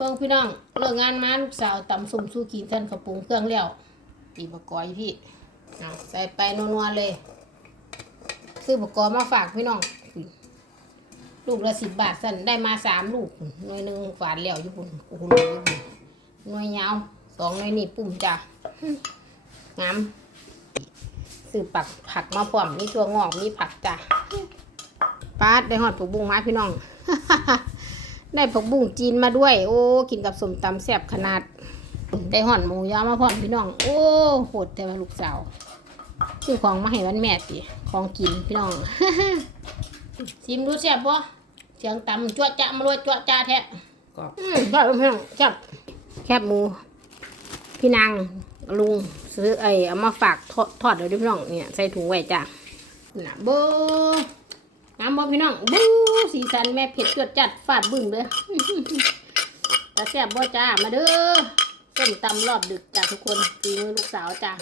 เบิ่งพี่น้องเลิกงานมาลูกสาวตำสมสู้กินท่านกระปุงเครื่องแล้วตีบะกอยพี่เอาใส่ไปนัวๆเลย ซื้อบะกอมาฝากพี่น้องลูกละสิบบาทสั่นได้มาสามลูกหน่วยหนึ่งฝานแล้วอยู่ปุ่นโอ้โหหน่วยยาวสองหน่วยนี่ปุ่มจ้ะงามซื้อปักผักมาพร้อมนี่ตัวงอกนี่ผักจ้ะปาดได้หอดผักบุ้งไมาพี่น้อง ได้ผักบุ้งจีนมาด้วย โอ้ กินกับสมตำแซ่บขนาด ได้ห่อนหมูยอมาพร้อมพี่น้อง โอ้โหดแต่ว่าลูกสาวซื้อของมาให้วันแม่ติของกินพี่น้องชิมดูแซ่บปะเสียงตำจั่วจะมาด้วยจั่วจ้าแท้ก็อืมได้พี่น้องแซ่บแคบหมู พี่นางลุงซื้อไอ้เอามาฝากทอดทอดเลยเด้วยพี่น้องเนี่ยใส่ถุงไว้จ้ะน่ะเบอร์ น้ำบ่พี่น้องบูสีสันแม่เผ็ดจวดจัดฟาดบึ้งเลยตาแซ่บบ่จ้ามาเด้อส้มตำรอบดึกจ้าทุกคนฝีมือลูกสาวจ้า